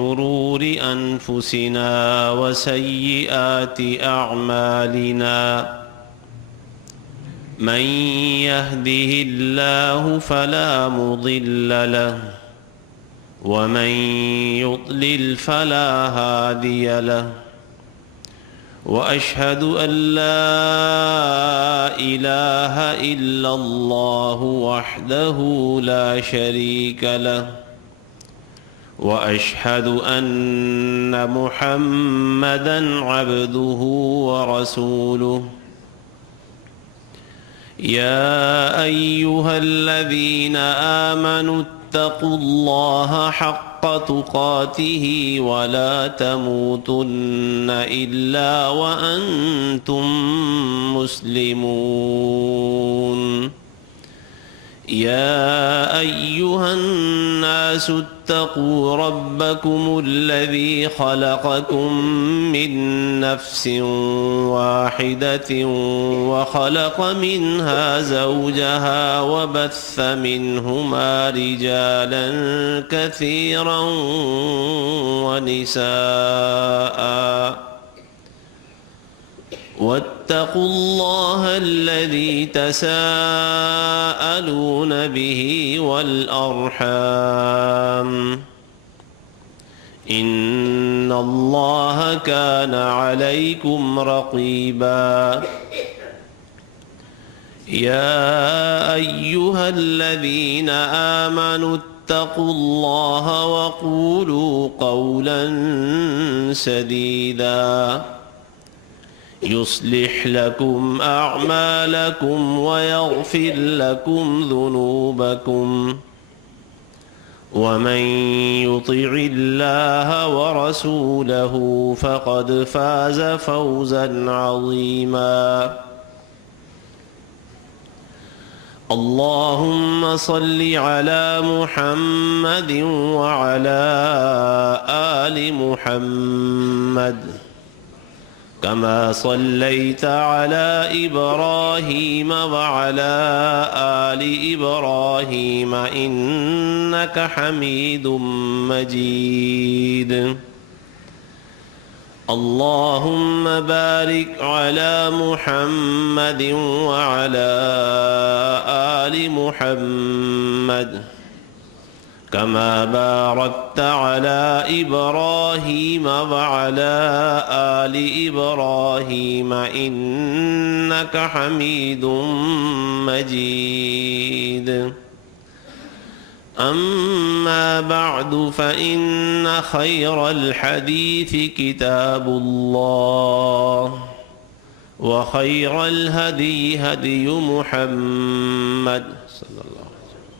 شرور أنفسنا وسيئات أعمالنا. من يهده الله فلا مضل له ومن يضلل فلا هادي له. وأشهد أن لا إله إلا الله وحده لا شريك له. وأشهد أن محمدًا عبده ورسوله. يا أيها الذين آمنوا اتقوا الله حق تقاته ولا تموتن إلا وأنتم مسلمون. يا أيها الناس اتقوا ربكم الذي خلقكم من نفس واحدة وخلق منها زوجها وبث منهما رجالا كثيرا ونساء. واتقوا الله الذي تساءلون به والأرحام إن الله كان عليكم رقيبا. يا أيها الذين آمنوا اتقوا الله وقولوا قولا سديدا يصلح لكم أعمالكم ويغفر لكم ذنوبكم. ومن يطع الله ورسوله فقد فاز فوزا عظيما. اللهم صل على محمد وعلى آل محمد كما صليت على إبراهيم وعلى آل إبراهيم إنك حميد مجيد. اللهم بارك على محمد وعلى آل محمد كما باركت على إبراهيم وعلى آل إبراهيم إنك حميد مجيد. أما بعد فإن خير الحديث كتاب الله وخير الهدي هدي محمد صلى الله عليه وسلم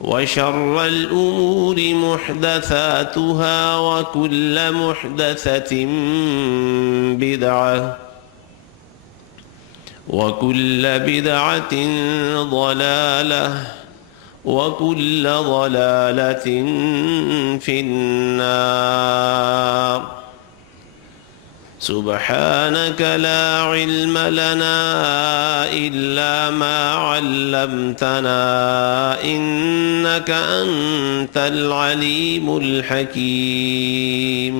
وشر الأمور محدثاتها وكل محدثة بدعة وكل بدعة ضلالة وكل ضلالة في النار. سبحانك لا علم لنا إلا ما علمتنا إنك أنت العليم الحكيم.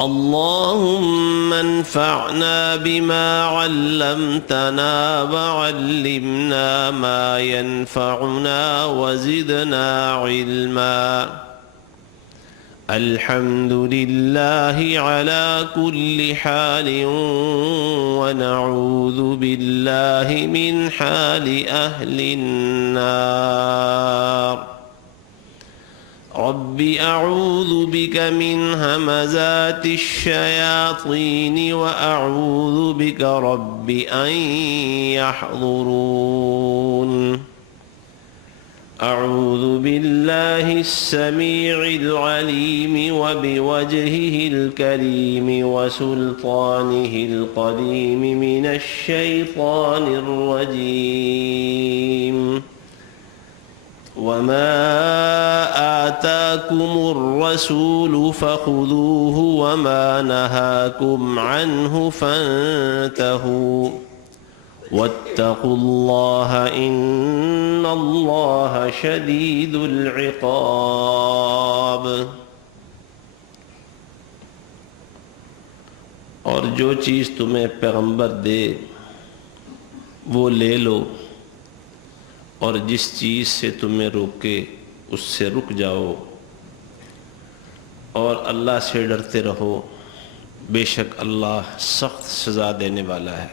اللهم انفعنا بما علمتنا وعلمنا ما ينفعنا وزدنا علما. الحمد لله على كل حال ونعوذ بالله من حال أهل النار. رب أعوذ بك من همزات الشياطين وأعوذ بك رب أن يحضرون. أعوذ بالله السميع العليم وبوجهه الكريم وسلطانه القديم من الشيطان الرجيم. وما آتاكم الرسول فخذوه وما نهاكم عنه فانتهوا واتقوا الله إن الله شديد العقاب. اور جو چیز تمہیں پیغمبر دے وہ لے لو، اور جس چیز سے تمہیں روکے اس سے رک جاؤ، اور اللہ سے ڈرتے رہو، بے شک اللہ سخت سزا دینے والا ہے۔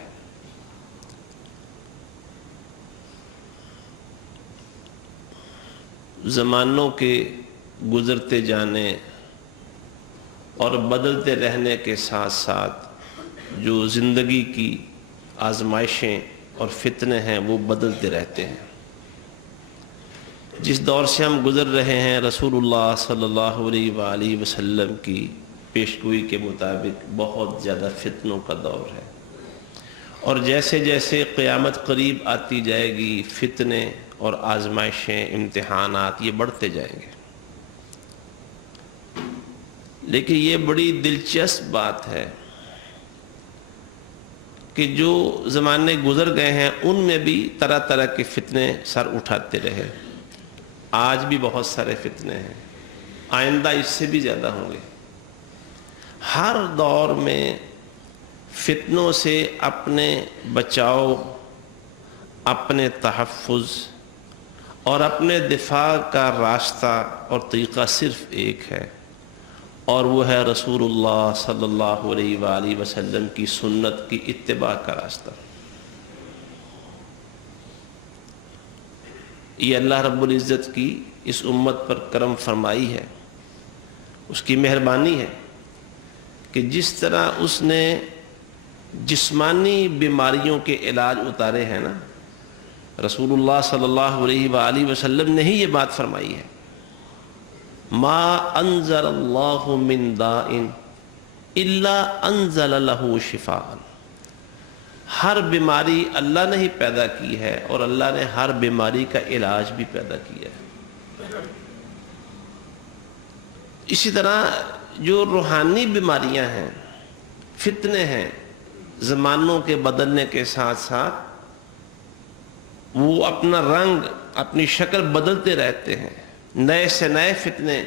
زمانوں کے گزرتے جانے اور بدلتے رہنے کے ساتھ ساتھ جو زندگی کی آزمائشیں اور فتنے ہیں وہ بدلتے رہتے ہیں۔ جس دور سے ہم گزر رہے ہیں رسول اللہ صلی اللہ علیہ وآلہ وسلم کی پیشگوئی کے مطابق بہت زیادہ فتنوں کا دور ہے، اور جیسے جیسے قیامت قریب آتی جائے گی فتنے اور آزمائشیں، امتحانات یہ بڑھتے جائیں گے۔ لیکن یہ بڑی دلچسپ بات ہے کہ جو زمانے گزر گئے ہیں ان میں بھی طرح طرح کے فتنے سر اٹھاتے رہے۔ آج بھی بہت سارے فتنے ہیں، آئندہ اس سے بھی زیادہ ہوں گے۔ ہر دور میں فتنوں سے اپنے بچاؤ، اپنے تحفظ اور اپنے دفاع کا راستہ اور طریقہ صرف ایک ہے، اور وہ ہے رسول اللہ صلی اللہ علیہ وآلہ وسلم کی سنت کی اتباع کا راستہ۔ یہ اللہ رب العزت کی اس امت پر کرم فرمائی ہے، اس کی مہربانی ہے کہ جس طرح اس نے جسمانی بیماریوں کے علاج اتارے ہیں نا، رسول اللہ صلی اللہ علیہ وآلہ وسلم نے ہی یہ بات فرمائی ہے، ما انزل اللہ من داء الا انزل له شفاء۔ ہر بیماری اللہ نے ہی پیدا کی ہے، اور اللہ نے ہر بیماری کا علاج بھی پیدا کیا ہے۔ اسی طرح جو روحانی بیماریاں ہیں، فتنے ہیں، زمانوں کے بدلنے کے ساتھ ساتھ وہ اپنا رنگ، اپنی شکل بدلتے رہتے ہیں، نئے سے نئے فتنے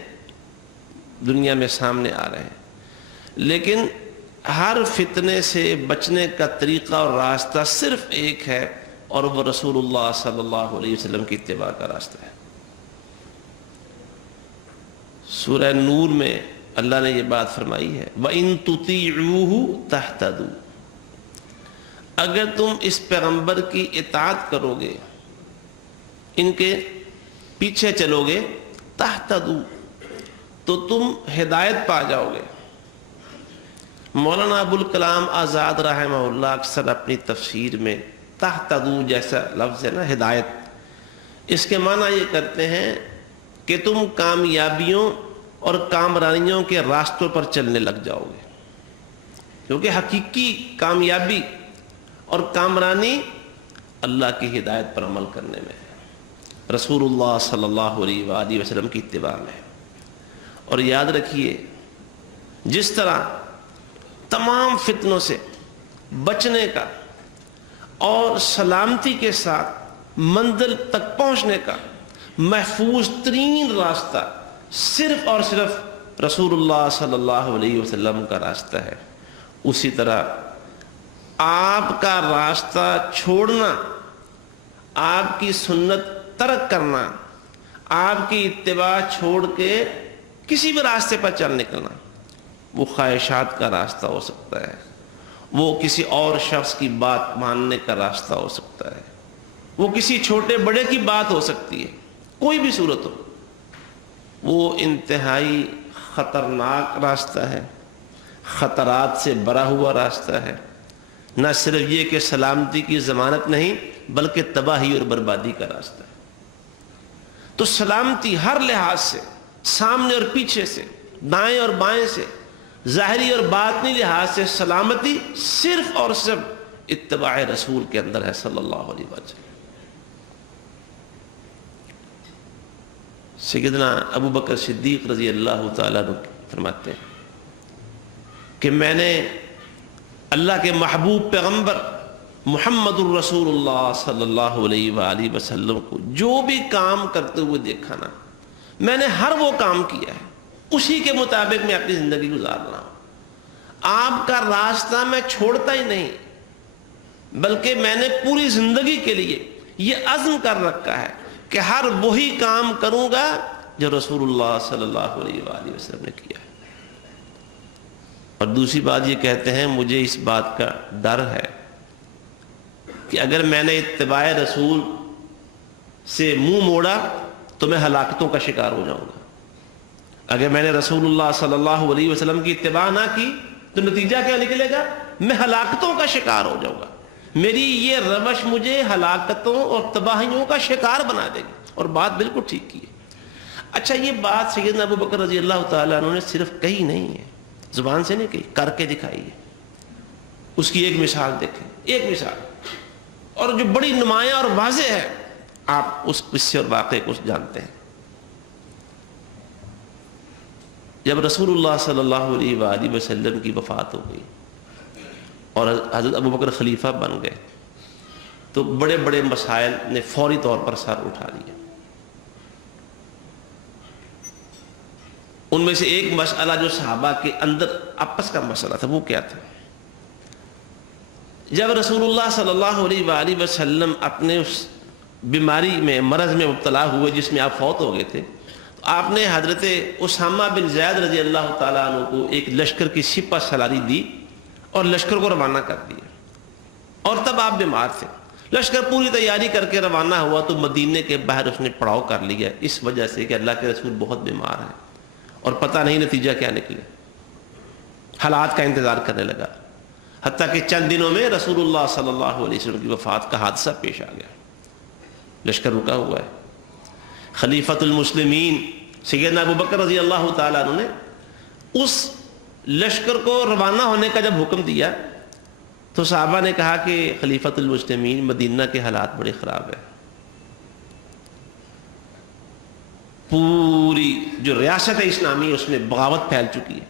دنیا میں سامنے آ رہے ہیں، لیکن ہر فتنے سے بچنے کا طریقہ اور راستہ صرف ایک ہے، اور وہ رسول اللہ صلی اللہ علیہ وسلم کی اتباع کا راستہ ہے۔ سورہ نور میں اللہ نے یہ بات فرمائی ہے، وَإِن تُطِيعُوهُ تَهْتَدُوا۔ اگر تم اس پیغمبر کی اطاعت کرو گے، ان کے پیچھے چلو گے، تَهْتَدُوا، تو تم ہدایت پا جاؤ گے۔ مولانا ابوالکلام آزاد رحمہ اللہ اکثر اپنی تفسیر میں تہتدوا جیسا لفظ ہے نا، ہدایت، اس کے معنی یہ کرتے ہیں کہ تم کامیابیوں اور کامرانیوں کے راستوں پر چلنے لگ جاؤ گے، کیونکہ حقیقی کامیابی اور کامرانی اللہ کی ہدایت پر عمل کرنے میں ہے، رسول اللہ صلی اللہ علیہ وآلہ وسلم کی اتباع میں ہے۔ اور یاد رکھیے، جس طرح تمام فتنوں سے بچنے کا اور سلامتی کے ساتھ منزل تک پہنچنے کا محفوظ ترین راستہ صرف اور صرف رسول اللہ صلی اللہ علیہ وسلم کا راستہ ہے، اسی طرح آپ کا راستہ چھوڑنا، آپ کی سنت ترک کرنا، آپ کی اتباع چھوڑ کے کسی بھی راستے پر چل نکلنا، وہ خواہشات کا راستہ ہو سکتا ہے، وہ کسی اور شخص کی بات ماننے کا راستہ ہو سکتا ہے، وہ کسی چھوٹے بڑے کی بات ہو سکتی ہے، کوئی بھی صورت ہو، وہ انتہائی خطرناک راستہ ہے، خطرات سے بھرا ہوا راستہ ہے۔ نہ صرف یہ کہ سلامتی کی ضمانت نہیں بلکہ تباہی اور بربادی کا راستہ ہے۔ تو سلامتی ہر لحاظ سے، سامنے اور پیچھے سے، دائیں اور بائیں سے، ظاہری اور باطنی لحاظ سے سلامتی صرف اور صرف اتباع رسول کے اندر ہے صلی اللہ علیہ وسلم۔ سیدنا ابو بکر صدیق رضی اللہ تعالیٰ عنہ فرماتے ہیں کہ میں نے اللہ کے محبوب پیغمبر محمد الرسول اللہ صلی اللہ علیہ وآلہ وسلم کو جو بھی کام کرتے ہوئے دیکھا نا، میں نے ہر وہ کام کیا ہے، اسی کے مطابق میں اپنی زندگی گزار رہا ہوں۔ آپ کا راستہ میں چھوڑتا ہی نہیں، بلکہ میں نے پوری زندگی کے لیے یہ عزم کر رکھا ہے کہ ہر وہی کام کروں گا جو رسول اللہ صلی اللہ علیہ وآلہ وسلم نے کیا ہے۔ اور دوسری بات یہ کہتے ہیں مجھے اس بات کا ڈر ہے کہ اگر میں نے اتباع رسول سے منہ موڑا تو میں ہلاکتوں کا شکار ہو جاؤں گا۔ اگر میں نے رسول اللہ صلی اللہ علیہ وسلم کی اتباع نہ کی تو نتیجہ کیا نکلے گا؟ میں ہلاکتوں کا شکار ہو جاؤں گا۔ میری یہ روش مجھے ہلاکتوں اور تباہیوں کا شکار بنا دے گی۔ اور بات بالکل ٹھیک کی ہے۔ اچھا، یہ بات سیدنا ابو بکر رضی اللہ تعالیٰ عنہ نے صرف کہی نہیں ہے، زبان سے نہیں کہی، کر کے دکھائی ہے۔ اس کی ایک مثال دیکھیں، ایک مثال، اور جو بڑی نمایاں اور واضح ہے، آپ اس قصے اور واقعے کو جانتے ہیں۔ جب رسول اللہ صلی اللہ علیہ وآلہ وسلم کی وفات ہو گئی اور حضرت ابو بکر خلیفہ بن گئے تو بڑے بڑے مسائل نے فوری طور پر سر اٹھا لیا۔ ان میں سے ایک مسئلہ جو صحابہ کے اندر آپس کا مسئلہ تھا، وہ کیا تھا؟ جب رسول اللہ صلی اللہ علیہ وآلہ وسلم اپنے اس بیماری میں، مرض میں مبتلا ہوئے جس میں آپ فوت ہو گئے تھے، تو آپ نے حضرت اسامہ بن زید رضی اللہ تعالیٰ عنہ کو ایک لشکر کی سپہ سالاری دی اور لشکر کو روانہ کر دیا، اور تب آپ بیمار تھے۔ لشکر پوری تیاری کر کے روانہ ہوا تو مدینے کے باہر اس نے پڑاؤ کر لیا، اس وجہ سے کہ اللہ کے رسول بہت بیمار ہیں اور پتہ نہیں نتیجہ کیا نکلے۔ حالات کا انتظار کرنے لگا، حتیٰ کہ چند دنوں میں رسول اللہ صلی اللہ علیہ وسلم کی وفات کا حادثہ پیش آ گیا۔ لشکر رکا ہوا ہے۔ خلیفۃ المسلمین سیدنا ابو بکر رضی اللہ تعالیٰ عنہ نے اس لشکر کو روانہ ہونے کا جب حکم دیا تو صحابہ نے کہا کہ خلیفۃ المسلمین، مدینہ کے حالات بڑے خراب ہیں، پوری جو ریاست اسلامی اس میں بغاوت پھیل چکی ہے،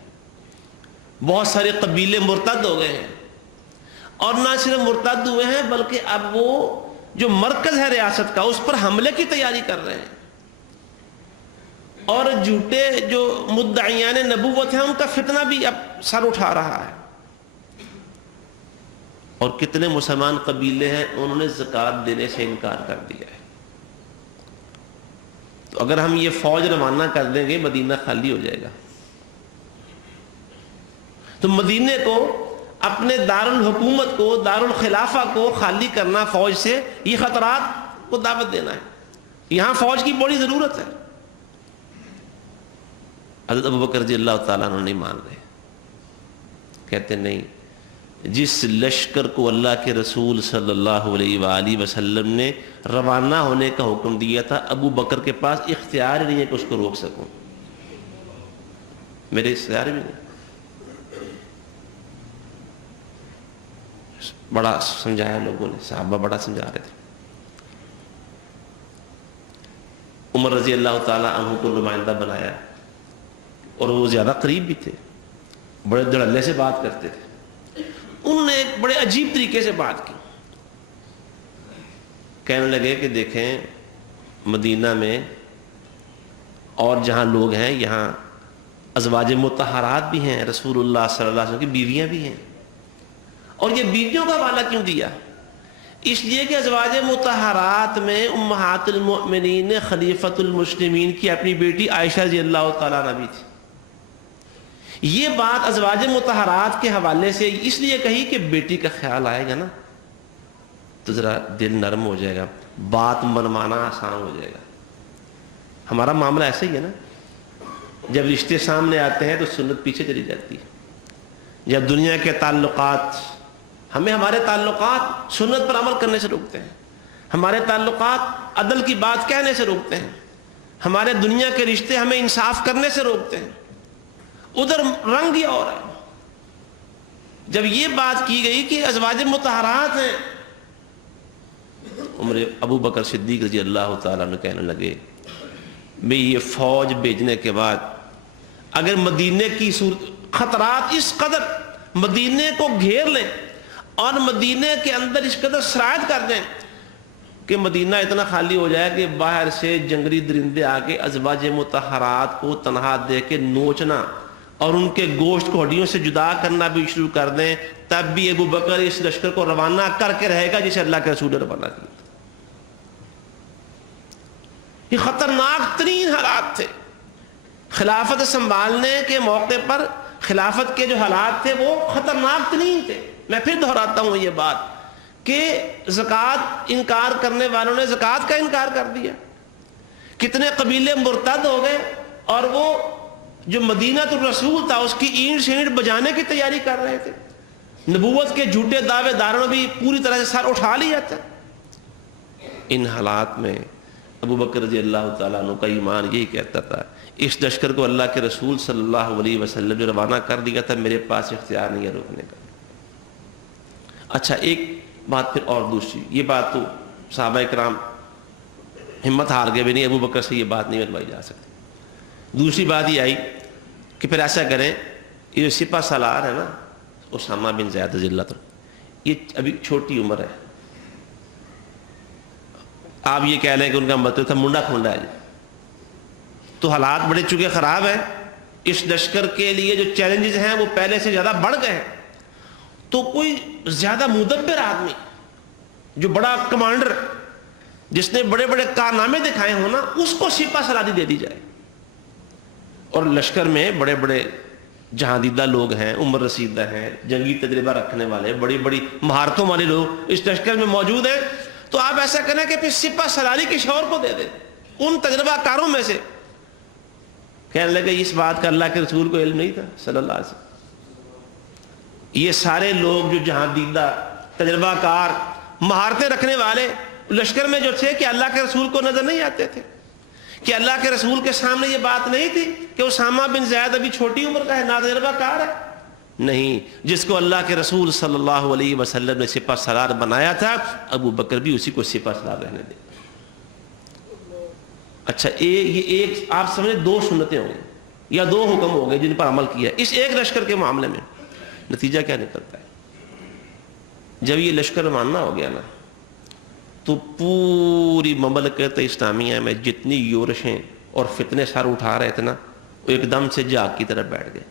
بہت سارے قبیلے مرتد ہو گئے ہیں، اور نہ صرف مرتد ہوئے ہیں بلکہ اب وہ جو مرکز ہے ریاست کا اس پر حملے کی تیاری کر رہے ہیں، اور جھوٹے جو مدعیان نبوت ہیں ان کا فتنہ بھی اب سر اٹھا رہا ہے۔ اور کتنے مسلمان قبیلے ہیں انہوں نے زکوٰۃ دینے سے انکار کر دیا ہے۔ تو اگر ہم یہ فوج روانہ کر دیں گے مدینہ خالی ہو جائے گا۔ تو مدینے کو، اپنے دارالحکومت کو، دارالخلافہ کو خالی کرنا فوج سے، یہ خطرات کو دعوت دینا ہے۔ یہاں فوج کی بڑی ضرورت ہے۔ حضرت ابو بکر رضی اللہ تعالیٰ عنہ نہیں مان رہے، کہتے نہیں، جس لشکر کو اللہ کے رسول صلی اللہ علیہ وآلہ وسلم نے روانہ ہونے کا حکم دیا تھا، ابو بکر کے پاس اختیار نہیں ہے کہ اس کو روک سکوں، میرے اختیار بھی نہیں۔ بڑا سمجھایا لوگوں نے، صحابہ بڑا سمجھا رہے تھے۔ عمر رضی اللہ تعالیٰ عنہ کو نمائندہ بنایا، اور وہ زیادہ قریب بھی تھے، بڑے دھڑلے سے بات کرتے تھے۔ انہوں نے ایک بڑے عجیب طریقے سے بات کی، کہنے لگے کہ دیکھیں مدینہ میں اور جہاں لوگ ہیں یہاں ازواج مطہرات بھی ہیں، رسول اللہ صلی اللہ علیہ وسلم کی بیویاں بھی ہیں، اور یہ بیویوں کا حوالہ کیوں دیا؟ اس لیے کہ ازواج مطہرات میں امہات المؤمنین خلیفۃ المسلمین کی اپنی بیٹی عائشہ رضی اللہ تعالیٰ عنہ بھی تھی۔ یہ بات ازواج مطہرات کے حوالے سے اس لیے کہی کہ بیٹی کا خیال آئے گا نا تو ذرا دل نرم ہو جائے گا، بات منوانا آسان ہو جائے گا۔ ہمارا معاملہ ایسا ہی ہے نا، جب رشتے سامنے آتے ہیں تو سنت پیچھے چلی جاتی ہے۔ جب دنیا کے تعلقات ہمیں، ہمارے تعلقات سنت پر عمل کرنے سے روکتے ہیں، ہمارے تعلقات عدل کی بات کہنے سے روکتے ہیں، ہمارے دنیا کے رشتے ہمیں انصاف کرنے سے روکتے ہیں، ادھر رنگ ہی اور ہے۔ جب یہ بات کی گئی کہ ازواج مطہرات ہیں، عمر ابو بکر صدیق رضی اللہ تعالیٰ عنہ کہنے لگے میں یہ فوج بھیجنے کے بعد اگر مدینے کی خطرات اس قدر مدینے کو گھیر لیں اور مدینے کے اندر اس قدر سرایت کر دیں کہ مدینہ اتنا خالی ہو جائے کہ باہر سے جنگلی درندے آ کے ازواج مطہرات کو تنہا دے کے نوچنا اور ان کے گوشت کو ہڈیوں سے جدا کرنا بھی شروع کر دیں، تب بھی ابو بکر اس لشکر کو روانہ کر کے رہے گا جسے اللہ کے رسول نے روانہ کیا تھا۔ یہ خطرناک ترین حالات تھے۔ خلافت سنبھالنے کے موقع پر خلافت کے جو حالات تھے وہ خطرناک ترین تھے۔ میں پھر دہراتا ہوں یہ بات کہ زکوٰۃ انکار کرنے والوں نے زکوٰۃ کا انکار کر دیا، کتنے قبیلے مرتد ہو گئے، اور وہ جو مدینہ الرسول تھا اس کی اینٹ شینٹ بجانے کی تیاری کر رہے تھے، نبوت کے جھوٹے دعوے داروں نے بھی پوری طرح سے سر اٹھا لیا تھا۔ ان حالات میں ابو بکر رضی اللہ تعالیٰ عنہ کا ایمان یہی کہتا تھا، اس لشکر کو اللہ کے رسول صلی اللہ علیہ وسلم جو روانہ کر دیا تھا، میرے پاس اختیار نہیں ہے روکنے کا۔ اچھا، ایک بات پھر اور دوسری، یہ بات تو صحابہ کرام ہمت ہار گئے بھی نہیں، ابو بکر سے یہ بات نہیں منوائی جا سکتی۔ دوسری بات یہ آئی کہ پھر ایسا کریں، یہ جو سپہ سالار ہے نا اسامہ بن زید رضی اللہ عنہ، یہ ابھی چھوٹی عمر ہے، آپ یہ کہہ لیں کہ ان کا مطلب تھا منڈا کھنڈا ہے جی، تو حالات بڑے چونکہ خراب ہیں، اس لشکر کے لیے جو چیلنجز ہیں وہ پہلے سے زیادہ بڑھ گئے ہیں، تو کوئی زیادہ مدبر آدمی جو بڑا کمانڈر جس نے بڑے بڑے کارنامے دکھائے ہوں نا، اس کو سپہ سالاری دے دی جائے۔ اور لشکر میں بڑے بڑے جہاں دیدہ لوگ ہیں، عمر رسیدہ ہیں، جنگی تجربہ رکھنے والے، بڑی بڑی مہارتوں والے لوگ اس لشکر میں موجود ہیں، تو آپ ایسا کریں کہ پھر سپہ سالاری کسی اور کو دے دیں، ان تجربہ کاروں میں سے۔ کہنے لگے اس بات کا اللہ کے رسول کو علم نہیں تھا صلی اللہ علیہ وسلم۔ یہ سارے لوگ جو جہاں دیدہ تجربہ کار مہارتیں رکھنے والے لشکر میں جو تھے، کہ اللہ کے رسول کو نظر نہیں آتے تھے، کہ اللہ کے رسول کے سامنے یہ بات نہیں تھی کہ اسامہ بن زید ابھی چھوٹی عمر کا ہے، نا تجربہ کار ہے؟ نہیں، جس کو اللہ کے رسول صلی اللہ علیہ وسلم نے سپہ سالار بنایا تھا، ابو بکر بھی اسی کو سپہ سالار رہنے دے۔ اچھا، یہ ایک آپ سمجھیں دو سنتیں ہو گئی یا دو حکم ہو گئے جن پر عمل کیا اس ایک لشکر کے معاملے میں۔ نتیجہ کیا نکلتا ہے؟ جب یہ لشکر روانہ ہو گیا نا، تو پوری مملکت اسلامیہ میں جتنی یورشیں اور فتنے سر اٹھا رہے تھے نا، وہ ایک دم سے جاگ کی طرف بیٹھ گئے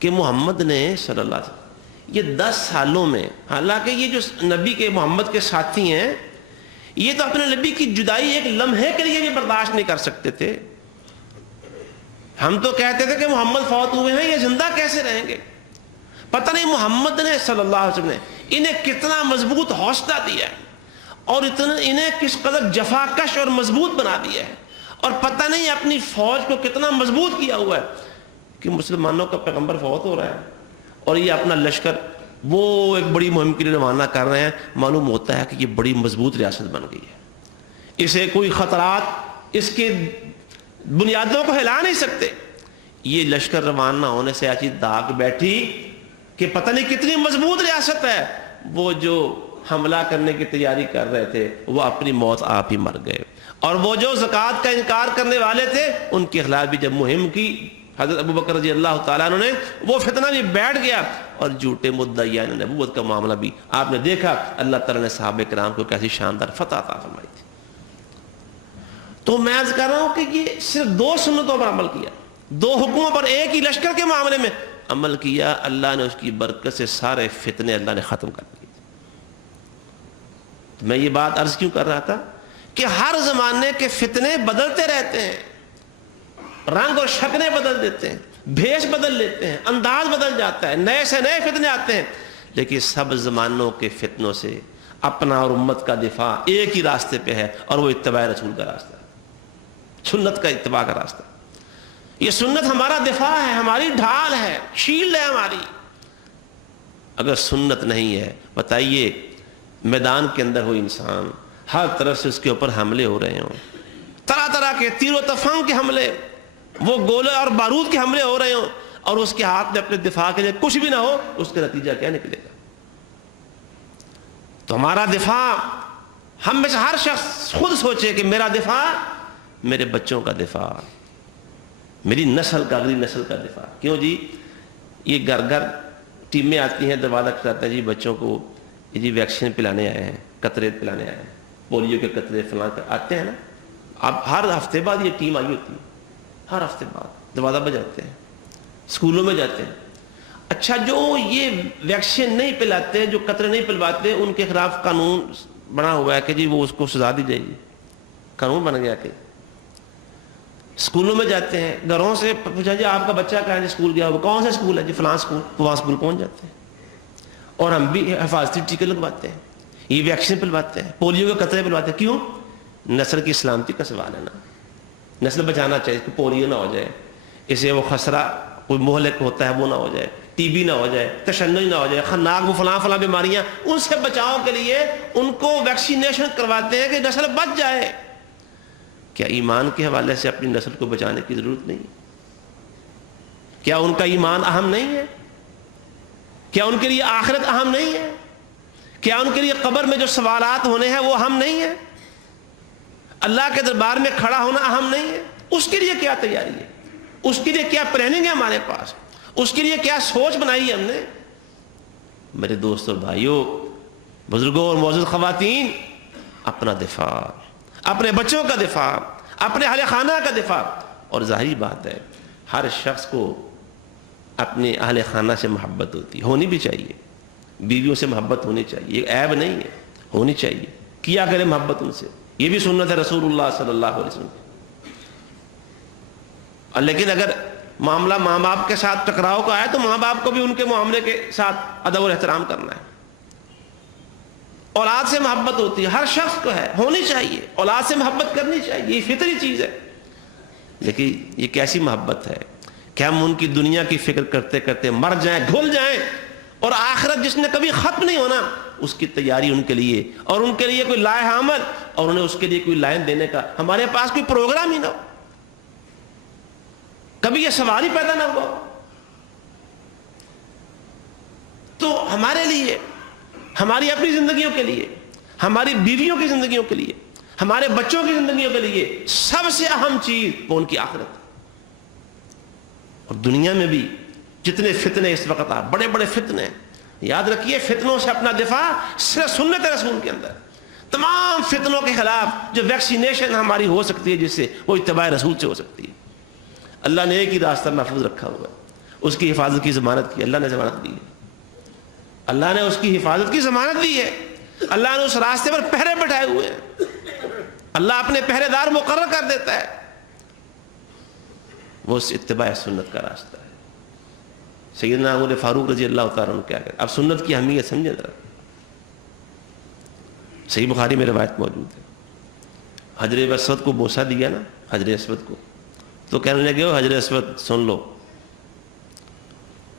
کہ محمد نے صلی اللہ علیہ وسلم یہ 10 سالوں میں، حالانکہ یہ جو نبی کے محمد کے ساتھی ہیں، یہ تو اپنے نبی کی جدائی ایک لمحے کے لیے بھی برداشت نہیں کر سکتے تھے۔ ہم تو کہتے تھے کہ محمد فوت ہوئے ہیں، یہ زندہ کیسے رہیں گے؟ پتہ نہیں محمد نے صلی اللہ علیہ وسلم نے انہیں کتنا مضبوط حوصلہ دیا ہے، اور انہیں کس قدر جفاکش اور مضبوط بنا دیا ہے، اور پتہ نہیں اپنی فوج کو کتنا مضبوط کیا ہوا ہے کہ مسلمانوں کا پیغمبر فوت ہو رہا ہے اور یہ اپنا لشکر وہ ایک بڑی مہم کے لیے روانہ کر رہے ہیں۔ معلوم ہوتا ہے کہ یہ بڑی مضبوط ریاست بن گئی ہے، اسے کوئی خطرات اس کے بنیادوں کو ہلا نہیں سکتے۔ یہ لشکر روانہ ہونے سے ایسی داغ بیٹھی کہ پتہ نہیں کتنی مضبوط ریاست ہے، وہ جو حملہ کرنے کی تیاری کر رہے تھے وہ اپنی موت آپ ہی مر گئے، اور وہ جو زکوٰۃ کا انکار کرنے والے تھے ان کے خلاف بھی جب مہم کی حضرت ابو بکر رضی اللہ تعالیٰ عنہ نے، وہ فتنہ بھی بیٹھ گیا، اور جھوٹے مدعیان نبوت کا معاملہ بھی آپ نے دیکھا اللہ تعالیٰ نے صحابہ کرام کو کیسی شاندار فتح عطا فرمائی تھی۔ تو میں عرض کر رہا ہوں کہ یہ صرف 2 سنتوں پر عمل کیا، 2 حکموں پر ایک ہی لشکر کے معاملے میں عمل کیا، اللہ نے اس کی برکت سے سارے فتنے اللہ نے ختم کر دیے۔ میں یہ بات عرض کیوں کر رہا تھا کہ ہر زمانے کے فتنے بدلتے رہتے ہیں، رنگ اور شکلیں بدل دیتے ہیں، بھیس بدل لیتے ہیں، انداز بدل جاتا ہے، نئے سے نئے فتنے آتے ہیں، لیکن سب زمانوں کے فتنوں سے اپنا اور امت کا دفاع ایک ہی راستے پہ ہے، اور وہ اتباع رسول کا راستہ ہے، سنت کا اتباع کا راستہ۔ یہ سنت ہمارا دفاع ہے، ہماری ڈھال ہے، شیلڈ ہے ہماری۔ اگر سنت نہیں ہے، بتائیے میدان کے اندر ہو انسان، ہر طرف سے اس کے اوپر حملے ہو رہے ہوں، طرح طرح کے تیر و تفنگ کے حملے، وہ گولے اور بارود کے حملے ہو رہے ہوں، اور اس کے ہاتھ میں اپنے دفاع کے لیے کچھ بھی نہ ہو، اس کا نتیجہ کیا نکلے گا؟ تو ہمارا دفاع، ہم میں سے ہر شخص خود سوچے کہ میرا دفاع میرے بچوں کا دفاع، میری نسل کا، اگلی نسل کا دفاع۔ کیوں جی؟ یہ گھر گھر ٹیمیں آتی ہیں، دروازہ کھٹاتے ہیں، جی بچوں کو جی ویکسین پلانے آئے ہیں، قطرے پلانے آئے ہیں، پولیو کے قطرے فلاں آتے ہیں نا۔ اب ہر ہفتے بعد یہ ٹیم آئی ہوتی ہے، ہر ہفتے بعد دروازہ بجاتے ہیں، اسکولوں میں جاتے ہیں. اچھا جو یہ ویکسین نہیں پلاتے, جو قطرے نہیں پلواتے, ان کے خلاف قانون بنا ہوا ہے کہ جی وہ اس کو سزا دی جائے گی, قانون بن گیا. کہ اسکولوں میں جاتے ہیں, گھروں سے پوچھا جی آپ کا بچہ کہاں ہے, اسکول گیا, وہ کون سا اسکول ہے, جی فلاں اسکول, وہاں اسکول پہنچ جاتے ہیں. اور ہم بھی حفاظتی ٹیکے لگواتے ہیں, یہ ویکسین پلواتے ہیں, پولیو کے قطرے پلواتے ہیں. کیوں؟ نسل کی سلامتی کا سوال ہے نا, نسل بچانا چاہیے کہ پولیو نہ ہو جائے, اسے وہ خسرہ کوئی مہلک ہوتا ہے وہ نہ ہو جائے, ٹی بی نہ ہو جائے, تشنج نہ ہو جائے, خناق, وہ فلاں بیماریاں, ان سے بچاؤ کے لیے ان کو ویکسینیشن کرواتے ہیں کہ نسل بچ جائے. کیا ایمان کے حوالے سے اپنی نسل کو بچانے کی ضرورت نہیں؟ کیا ان کا ایمان اہم نہیں ہے؟ کیا ان کے لیے آخرت اہم نہیں ہے؟ کیا ان کے لیے قبر میں جو سوالات ہونے ہیں وہ اہم نہیں ہے؟ اللہ کے دربار میں کھڑا ہونا اہم نہیں ہے؟ اس کے لیے کیا تیاری ہے؟ اس کے لیے کیا پلاننگ ہے ہمارے پاس؟ اس کے لیے کیا سوچ بنائی ہے ہم نے؟ میرے دوستوں, بھائیوں, بزرگوں اور معزز خواتین, اپنا دفاع, اپنے بچوں کا دفاع, اپنے اہل خانہ کا دفاع. اور ظاہری بات ہے ہر شخص کو اپنے اہل خانہ سے محبت ہوتی ہے, ہونی بھی چاہیے, بیویوں سے محبت ہونی چاہیے, یہ عیب نہیں ہے, ہونی چاہیے, کیا کرے محبت ان سے, یہ بھی سنت ہے رسول اللہ صلی اللہ علیہ وسلم. لیکن اگر معاملہ ماں باپ کے ساتھ ٹکراؤ کا ہے تو ماں باپ کو بھی ان کے معاملے کے ساتھ ادب اور احترام کرنا ہے. اولاد سے محبت ہوتی ہے, ہر شخص کو ہے, ہونی چاہیے, اولاد سے محبت کرنی چاہیے, یہ فطری چیز ہے. لیکن یہ کیسی محبت ہے کہ ہم ان کی دنیا کی فکر کرتے کرتے مر جائیں, گھل جائیں, اور آخرت جس نے کبھی ختم نہیں ہونا اس کی تیاری ان کے لیے, اور ان کے لیے کوئی لائحہ عمل, اور انہیں اس کے لیے کوئی لائن دینے کا ہمارے پاس کوئی پروگرام ہی نہ ہو, کبھی یہ سوال ہی پیدا نہ ہوا. تو ہمارے لیے, ہماری اپنی زندگیوں کے لیے, ہماری بیویوں کی زندگیوں کے لیے, ہمارے بچوں کی زندگیوں کے لیے سب سے اہم چیز وہ ان کی آخرت. اور دنیا میں بھی جتنے فتنے اس وقت آ, بڑے بڑے فتنے, یاد رکھیے فتنوں سے اپنا دفاع صرف سنت رسول کے اندر. تمام فتنوں کے خلاف جو ویکسینیشن ہماری ہو سکتی ہے جس سے, وہ اتباع رسول سے ہو سکتی ہے. اللہ نے ایک ہی راستہ محفوظ رکھا ہوا ہے, اس کی حفاظت کی ضمانت کی, اللہ نے ضمانت دی ہے, اللہ نے اس کی حفاظت کی ضمانت دی ہے. اللہ نے اس راستے پر پہرے بٹھائے ہوئے ہیں, اللہ اپنے پہرے دار مقرر کر دیتا ہے, وہ اس اتباع سنت کا راستہ ہے. سیدنا عمر فاروق رضی اللہ تعالیٰ عنہ کیا کرے. اب سنت کی اہمیت سمجھے ذرا. صحیح بخاری میں روایت موجود ہے, حجر اسود کو بوسہ دیا نا, حجر اسود کو, تو کہنے لگے ہو حجر اسود سن لو,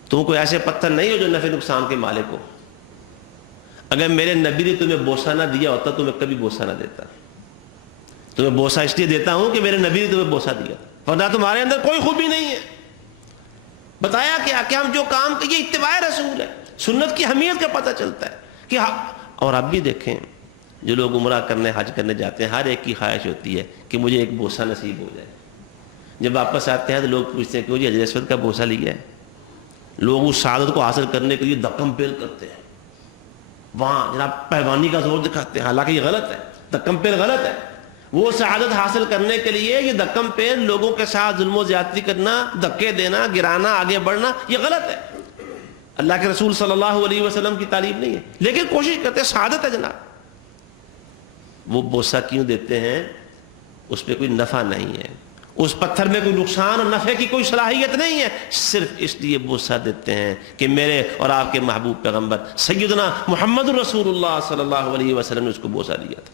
تم کوئی ایسے پتھر نہیں ہو جو نفع نقصان کے مالک ہو, اگر میرے نبی نے تمہیں بوسہ نہ دیا ہوتا تو میں کبھی بوسہ نہ دیتا. تمہیں بوسہ اس لیے دیتا ہوں کہ میرے نبی نے تمہیں بوسہ دیا, ورنہ تمہارے اندر کوئی خوبی نہیں ہے. بتایا کیا کہ ہم جو کام یہ اتباع رسول ہے, سنت کی اہمیت کا پتہ چلتا ہے کہ اور اب بھی دیکھیں جو لوگ عمرہ کرنے, حج کرنے جاتے ہیں, ہر ایک کی خواہش ہوتی ہے کہ مجھے ایک بوسہ نصیب ہو جائے. جب واپس آتے ہیں تو لوگ پوچھتے ہیں کہ وہ جی حجر اسود کا بوسہ لیا ہے. لوگ اس سعادت کو حاصل کرنے کے لیے دکم پیل کرتے ہیں, وہاں جناب پہلوانی کا زور دکھاتے ہیں, حالانکہ یہ غلط ہے, دکم پیل غلط ہے. وہ سعادت حاصل کرنے کے لیے یہ دکم پیل, لوگوں کے ساتھ ظلم و زیادتی کرنا, دھکے دینا, گرانا, آگے بڑھنا, یہ غلط ہے. اللہ کے رسول صلی اللہ علیہ وسلم کی تعلیم نہیں ہے, لیکن کوشش کرتے ہیں, سعادت ہے جناب. وہ بوسہ کیوں دیتے ہیں؟ اس پہ کوئی نفع نہیں ہے, اس پتھر میں کوئی نقصان اور نفع کی کوئی صلاحیت نہیں ہے, صرف اس لیے بوسہ دیتے ہیں کہ میرے اور آپ کے محبوب پیغمبر سیدنا محمد رسول اللہ صلی اللہ علیہ وسلم نے اس کو بوسہ دیا تھا.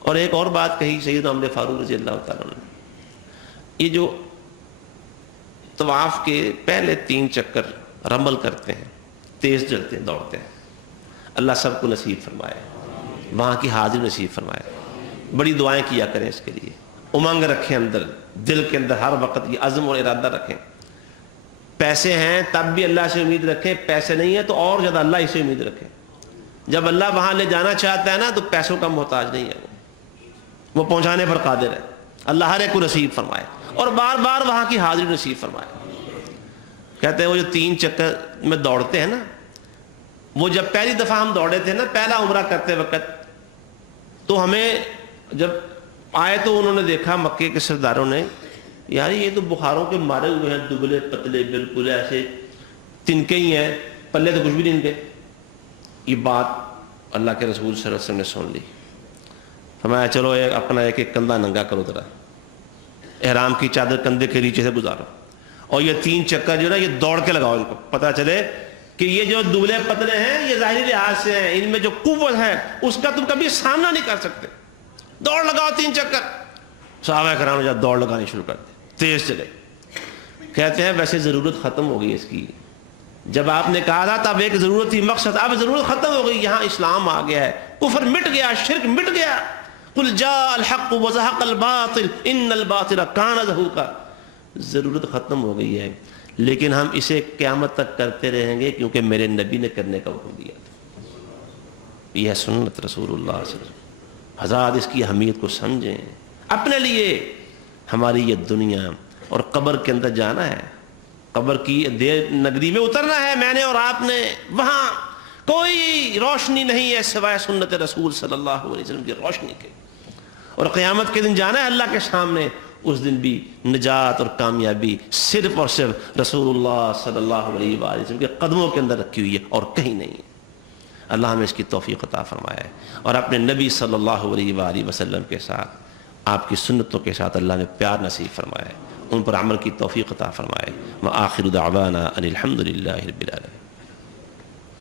اور ایک اور بات کہی سیدنا عمر فاروق رضی اللہ تعالیٰ عنہ, یہ جو طواف کے پہلے 3 چکر رمل کرتے ہیں, تیز چلتے ہیں, دوڑتے ہیں, اللہ سب کو نصیب فرمائے, وہاں کی حاضری نصیب فرمائے. بڑی دعائیں کیا کریں اس کے لیے, امنگ رکھیں اندر, دل کے اندر ہر وقت یہ عزم اور ارادہ رکھیں. پیسے ہیں تب بھی اللہ سے امید رکھیں, پیسے نہیں ہے تو اور زیادہ اللہ ہی سے امید رکھیں. جب اللہ وہاں لے جانا چاہتا ہے نا تو پیسوں کا محتاج نہیں ہے, وہ پہنچانے پر قادر ہے. اللہ ہر ایک کو نصیب فرمائے اور بار بار وہاں کی حاضری نصیب فرمائے. کہتے ہیں وہ جو 3 چکر میں دوڑتے ہیں نا, وہ جب پہلی دفعہ ہم دوڑے تھے نا, پہلا عمرہ کرتے وقت, تو ہمیں جب آئے تو انہوں نے دیکھا, مکے کے سرداروں نے, یار یہ تو بخاروں کے مارے ہوئے ہیں، دبلے پتلے بالکل ایسے تنکے ہی ہیں، پلے تو کچھ بھی نہیں ان کے. یہ بات اللہ کے رسول صلی اللہ علیہ وسلم نے سن لی. فرمایا چلو اپنا ایک کندھا ننگا کرو ذرا، احرام کی چادر کندھے کے نیچے سے گزارو، اور یہ 3 چکر جو نا یہ دوڑ کے لگاؤ، ان کو پتہ چلے کہ یہ جو دبلے پتلے ہیں یہ ظاہری لحاظ سے ہیں، ان میں جو قوت ہے اس کا تم کبھی سامنا نہیں کر سکتے. دوڑ لگاؤ 3 چکر. صحابہ کرام جب دوڑ لگانی شروع کر دی، تیز چلے. کہتے ہیں ویسے ضرورت ختم ہو گئی اس کی. جب آپ نے کہا تھا تب ایک ضرورت تھی، مقصد، اب ضرورت ختم ہو گئی. یہاں اسلام آ گیا ہے، کفر مٹ گیا، شرک مٹ گیا. قل جاء الحق وزهق الباطل ان الباطل كان زهوقا. ضرورت ختم ہو گئی ہے، لیکن ہم اسے قیامت تک کرتے رہیں گے کیونکہ میرے نبی نے کرنے کا حکم دیا تھا. یہ ہے سنت رسول اللہ صلی اللہ علیہ وسلم. حضرات اس کی اہمیت کو سمجھیں. اپنے لیے ہماری یہ دنیا اور قبر کے اندر جانا ہے، قبر کی دیر نگری میں اترنا ہے. میں نے اور آپ نے، وہاں کوئی روشنی نہیں ہے سوائے سنت رسول صلی اللہ علیہ وسلم کی روشنی کے. اور قیامت کے دن جانا ہے اللہ کے سامنے. اس دن بھی نجات اور کامیابی صرف اور صرف رسول اللہ صلی اللہ علیہ وسلم کے قدموں کے اندر رکھی ہوئی ہے اور کہیں نہیں. اللہ ہمیں اس کی توفیق عطا فرمائے، اور اپنے نبی صلی اللہ علیہ وآلہ وسلم کے ساتھ، آپ کی سنتوں کے ساتھ اللہ نے پیار نصیب فرمائے، ان پر عمل کی توفیق عطا فرمائے. وآخر دعوانا ان الحمد للہ رب العالمین.